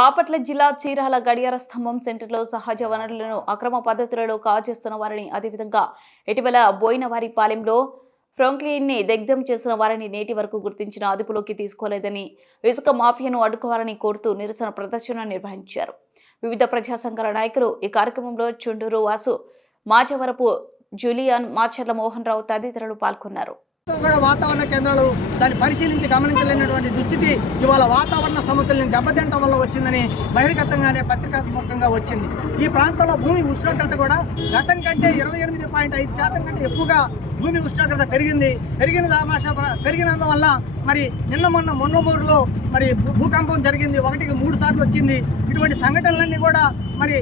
బాపట్ల జిల్లా చీరాల గడియార స్తంభం సెంటర్లో సహజ వనరులను అక్రమ పద్ధతులలో కాజేస్తున్న వారిని అదేవిధంగా ఇటీవల బోయినవారి పాలెంలో ఫ్రొంక్లీన్ని దగ్ధం చేసిన వారిని నేటి వరకు గుర్తించిన అదుపులోకి తీసుకోలేదని ఇసుక మాఫియాను అడ్డుకోవాలని కోరుతూ నిరసన ప్రదర్శన నిర్వహించారు. వివిధ ప్రజా సంఘాల నాయకులు ఈ కార్యక్రమంలో చుండూరు వాసు మాచవరపు జూలియాన్ మాచర్ల మోహన్ రావు తదితరులు పాల్గొన్నారు. కూడా వాతావరణ కేంద్రాలు దాన్ని పరిశీలించి గమనించలేనటువంటి దుస్థితి. ఇవాళ వాతావరణ సమతుల్యం దెబ్బతింటం వల్ల వచ్చిందని బహిర్గతంగానే పత్రికాత్మకంగా వచ్చింది. ఈ ప్రాంతంలో భూమి ఉష్ణోగ్రత కూడా గతం కంటే ఇరవై ఎనిమిది పాయింట్ ఐదు శాతం కంటే ఎక్కువగా భూమి ఉష్ణోగ్రత పెరిగింది. పెరిగిన దామాష పెరిగినందువల్ల మరి నిన్న మొన్న మొన్నమూరులో మరి భూకంపం జరిగింది. ఒకటికి మూడు సార్లు వచ్చింది. ఇటువంటి సంఘటనలన్నీ కూడా మరి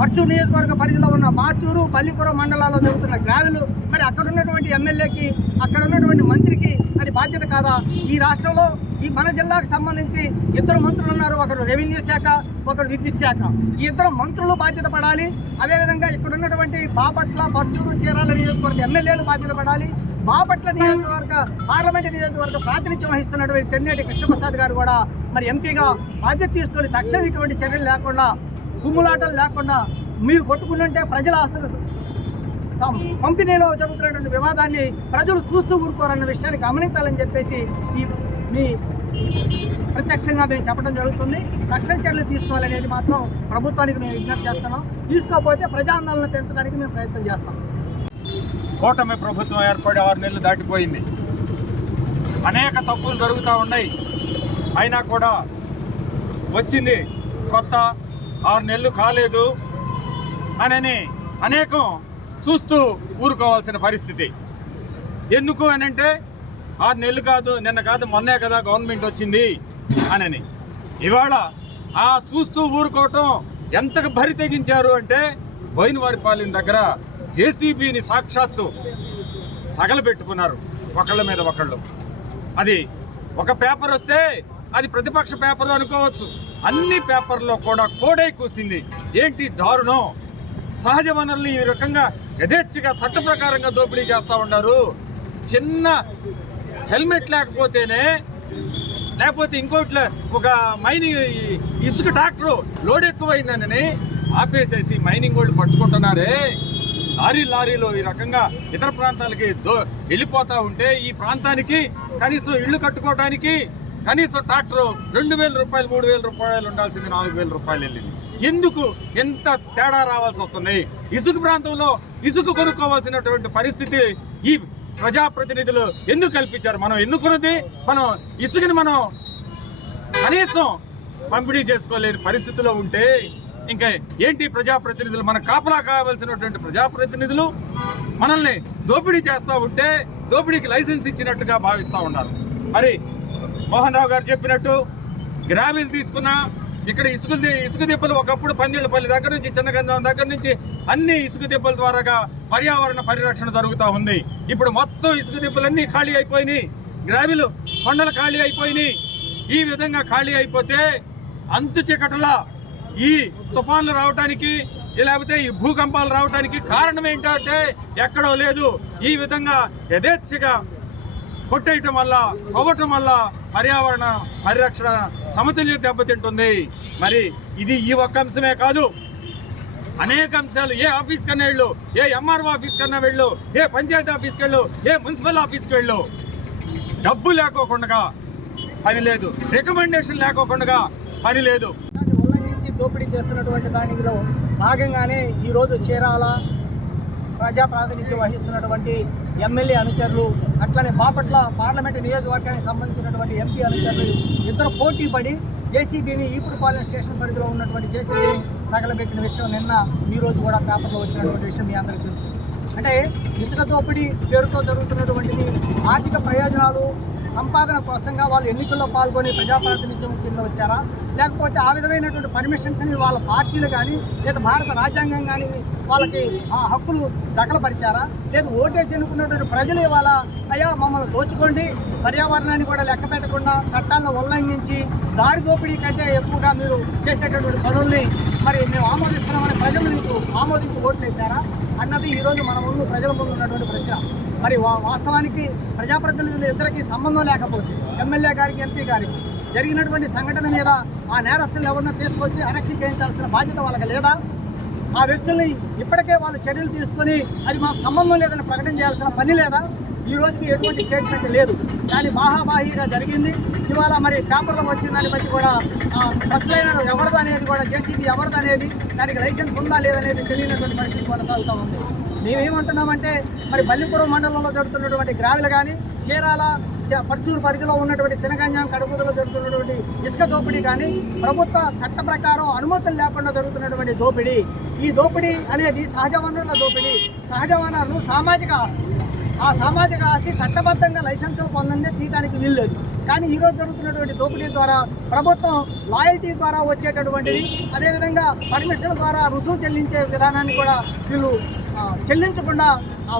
పర్చూరు నియోజకవర్గ పరిధిలో ఉన్న మార్చూరు పల్లికూర మండలాల్లో జరుగుతున్న గ్రావెలు మరి అక్కడ ఉన్నటువంటి ఎమ్మెల్యేకి అక్కడ ఉన్నటువంటి మంత్రికి అది బాధ్యత కాదా? ఈ రాష్ట్రంలో ఈ మన జిల్లాకు సంబంధించి ఇద్దరు మంత్రులు ఉన్నారు. ఒకరు రెవెన్యూ శాఖ ఒకరు విద్యుత్ శాఖ. ఈ ఇద్దరు మంత్రులు బాధ్యత పడాలి. అదేవిధంగా ఇక్కడ ఉన్నటువంటి బాపట్ల పర్చూరు చీరాల నియోజకవర్గ ఎమ్మెల్యేలు బాధ్యత పడాలి. బాపట్ల నియోజకవర్గ పార్లమెంట్ నియోజకవర్గ ప్రాతినిధ్యం వహిస్తున్నటువంటి తెన్నేటి కృష్ణప్రసాద్ గారు కూడా మరి ఎంపీగా బాధ్యత తీసుకొని తక్షణం ఇటువంటి చర్యలు లేకుండా గుమ్ములాటలు లేకుండా మీరు కొట్టుకుంటుంటే ప్రజల ఆస్తులు పంపిణీలో జరుగుతున్నటువంటి వివాదాన్ని ప్రజలు చూస్తూ ఊరుకోరన్న విషయాన్ని గమనించాలని చెప్పేసి ఈ మీ ప్రత్యక్షంగా మేము చెప్పడం జరుగుతుంది. తక్షణ చర్యలు తీసుకోవాలనేది మాత్రం ప్రభుత్వానికి మేము విజ్ఞప్తి చేస్తున్నాం. తీసుకోకపోతే ప్రజాందోళన పెంచడానికి మేము ప్రయత్నం చేస్తాం. కూటమి ప్రభుత్వం ఏర్పడి ఆరు నెలలు దాటిపోయింది. అనేక తప్పులు జరుగుతూ ఉన్నాయి. అయినా కూడా వచ్చింది కొత్త ఆరు నెలలు కాలేదు అనని అనేకం చూస్తూ ఊరుకోవాల్సిన పరిస్థితి. ఎందుకు అని అంటే ఆరు నెలలు కాదు నిన్న కాదు మొన్నే కదా గవర్నమెంట్ వచ్చింది అనని. ఇవాళ ఆ చూస్తూ ఊరుకోవటం ఎంతకు భరి తెగించారు అంటే బోయినవారిపాలెం దగ్గర జేసీబీని సాక్షాత్తు తగలబెట్టుకున్నారు ఒకళ్ళ మీద ఒకళ్ళు. అది ఒక పేపర్ వస్తే అది ప్రతిపక్ష పేపర్ అనుకోవచ్చు. అన్ని పేపర్లో కూడా కోడై కూసింది. ఏంటి దారుణం? సహజ వనరులు ఈ రకంగా యథేచ్ఛగా చట్ట ప్రకారంగా దోపిడీ చేస్తూ ఉన్నారు. చిన్న హెల్మెట్ లేకపోతేనే లేకపోతే ఇంకోట్ల ఒక మైనింగ్ ఇసుక ట్రాక్టర్ లోడ్ ఎక్కువైందని ఆపేసేసి మైనింగ్ వాళ్ళు పట్టుకుంటున్నారే. లారీ లారీలో ఈ రకంగా ఇతర ప్రాంతాలకి దో వెళ్ళిపోతూ ఉంటే ఈ ప్రాంతానికి కనీసం ఇల్లు కట్టుకోవడానికి కనీసం ట్రాక్టర్ రెండు వేల రూపాయలు మూడు వేల రూపాయలు ఉండాల్సింది నాలుగు వేల రూపాయలు వెళ్ళింది. ఎందుకు ఎంత తేడా రావాల్సి వస్తుంది? ఇసుక ప్రాంతంలో ఇసుక కొనుక్కోవాల్సినటువంటి పరిస్థితి ఈ ప్రజాప్రతినిధులు ఎందుకు కల్పించారు? మనం ఎన్నుకున్నది మనం ఇసుకని మనం కనీసం పంపిణీ చేసుకోలేని పరిస్థితిలో ఉంటే ఇంకా ఏంటి ప్రజాప్రతినిధులు? మన కాపలా కావాల్సినటువంటి ప్రజాప్రతినిధులు మనల్ని దోపిడీ చేస్తూ ఉంటే దోపిడీకి లైసెన్స్ ఇచ్చినట్టుగా భావిస్తూ ఉన్నారు. మరి మోహన్ రావు గారు చెప్పినట్టు గ్రావెల్ తీసుకున్న ఇక్కడ ఇసుక ది- ఇసుక దిబ్బలు ఒకప్పుడు పందిళ్ళపల్లి దగ్గర నుంచి చిన్నగంధం దగ్గర నుంచి అన్ని ఇసుక దిబ్బల ద్వారాగా పర్యావరణ పరిరక్షణ జరుగుతూ ఉంది. ఇప్పుడు మొత్తం ఇసుక దిబ్బలన్నీ ఖాళీ అయిపోయినాయి. గ్రావెల్ కొండలు ఖాళీ అయిపోయినాయి. ఈ విధంగా ఖాళీ అయిపోతే అంతు చికటలా ఈ తుఫాన్లు రావటానికి లేకపోతే ఈ భూకంపాలు రావటానికి కారణం ఏంటంటే ఎక్కడో లేదు. ఈ విధంగా యథేచ్ఛగా కొట్టేయటం వల్ల తవ్వటం వల్ల పర్యావరణ పరిరక్షణ సమతుల్యం దెబ్బతింటుంది. మరి ఇది ఈ ఒక్క అంశమే కాదు. అనేక అంశాలు ఏ ఆఫీస్ కన్నా వెళ్ళు ఏ ఎంఆర్ఓ ఆఫీస్ కన్నా వెళ్ళు ఏ పంచాయతీ ఆఫీస్కి వెళ్ళు ఏ మున్సిపల్ ఆఫీస్కి వెళ్ళు. డబ్బు లేకోకుండా పని లేదు. రికమెండేషన్ లేకోకుండా పని లేదు. ఉల్లంఘించి దోపిడీ చేస్తున్నటువంటి దానిలో భాగంగానే ఈరోజు చీరాల ప్రజా ప్రాతినిధ్యం వహిస్తున్నటువంటి ఎమ్మెల్యే అనుచరులు అట్లనే బాపట్ల పార్లమెంటు నియోజకవర్గానికి సంబంధించినటువంటి ఎంపీ అనుచరులు ఇద్దరు పోటీ పడి జేసీబీని ఈపుడుపాలెం స్టేషన్ పరిధిలో ఉన్నటువంటి జేసీబీని తగలబెట్టిన విషయం నిన్న ఈ రోజు కూడా పేపర్లో వచ్చినటువంటి విషయం మీ అందరికీ తెలుసు. అంటే ఇసుక దోపిడీ పేరుతో జరుగుతున్నటువంటిది ఆర్థిక ప్రయోజనాలు సంపాదన కోసంగా వాళ్ళు ఎన్నికల్లో పాల్గొని ప్రజాప్రాతినిధ్యం కింద వచ్చారా? లేకపోతే ఆ విధమైనటువంటి పర్మిషన్స్ని వాళ్ళ పార్టీలు కానీ లేదా భారత రాజ్యాంగం కానీ వాళ్ళకి ఆ హక్కులు దఖలపరిచారా? లేదు ఓటేసి ఎన్నుకున్నటువంటి ప్రజలు ఇవాళ అయ్యా మమ్మల్ని దోచుకోండి పర్యావరణాన్ని కూడా లెక్క పెట్టకుండా చట్టాలను ఉల్లంఘించి దారి దోపిడీ కంటే ఎక్కువగా మీరు చేసేటటువంటి పనుల్ని మరి మేము ఆమోదిస్తున్నామని ఆమోదించి ఓట్లు వేశారా? అన్నది ఈరోజు మన ముందు ప్రజల ముందు ఉన్నటువంటి ప్రశ్న. మరి వా- వాస్తవానికి ప్రజాప్రతినిధులు ఇద్దరికి సంబంధం లేకపోతే ఎమ్మెల్యే గారికి ఎంపీ గారికి జరిగినటువంటి సంఘటన మీద ఆ నేరస్తులు ఎవరినో తీసుకొచ్చి అరెస్ట్ చేయించాల్సిన బాధ్యత వాళ్ళకి లేదా? ఆ వ్యక్తుల్ని ఇప్పటికే వాళ్ళు చర్యలు తీసుకొని అది మాకు సంబంధం లేదని ప్రకటన చేయాల్సిన పని లేదా? ఈ రోజుకి ఎటువంటి స్టేట్మెంట్ లేదు. కానీ బాహాబాహిగా జరిగింది. ఇవాళ మరి పేపర్లో వచ్చిన దాన్ని బట్టి కూడా ఆ ఎవరిది అనేది కూడా జేసీబీ ఎవరిది అనేది దానికి లైసెన్స్ ఉందా లేదనేది తెలియనటువంటి పరిస్థితి కొనసాగుతూ ఉంది. మేమేమంటున్నామంటే మరి బల్లిపురం మండలంలో జరుగుతున్నటువంటి గ్రావిలు కానీ చీరాల చ- పర్చూరు పరిధిలో ఉన్నటువంటి చినగంజాం కడుపుదలో జరుగుతున్నటువంటి ఇసుక దోపిడీ కానీ ప్రభుత్వ చట్ట ప్రకారం అనుమతులు లేకుండా జరుగుతున్నటువంటి దోపిడీ. ఈ దోపిడీ అనేది సహజ వనరుల దోపిడీ. సహజ వనరులు సామాజిక ఆస్తి. ఆ సామాజిక ఆస్తి చట్టబద్ధంగా లైసెన్సులు పొందందే తీయడానికి వీల్లేదు కానీ ఈరోజు జరుగుతున్నటువంటి దోపిడీ ద్వారా ప్రభుత్వం లాయల్టీ ద్వారా వచ్చేటటువంటిది అదేవిధంగా పర్మిషన్ ద్వారా రుసుము చెల్లించే విధానాన్ని కూడా వీళ్ళు చెల్లించకుండా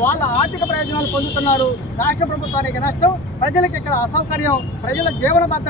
వాళ్ళ ఆర్థిక ప్రయోజనాలు పొందుతున్నారు. రాష్ట్ర ప్రభుత్వానికి నష్టం ప్రజలకు ఇక్కడ అసౌకర్యం ప్రజల జీవన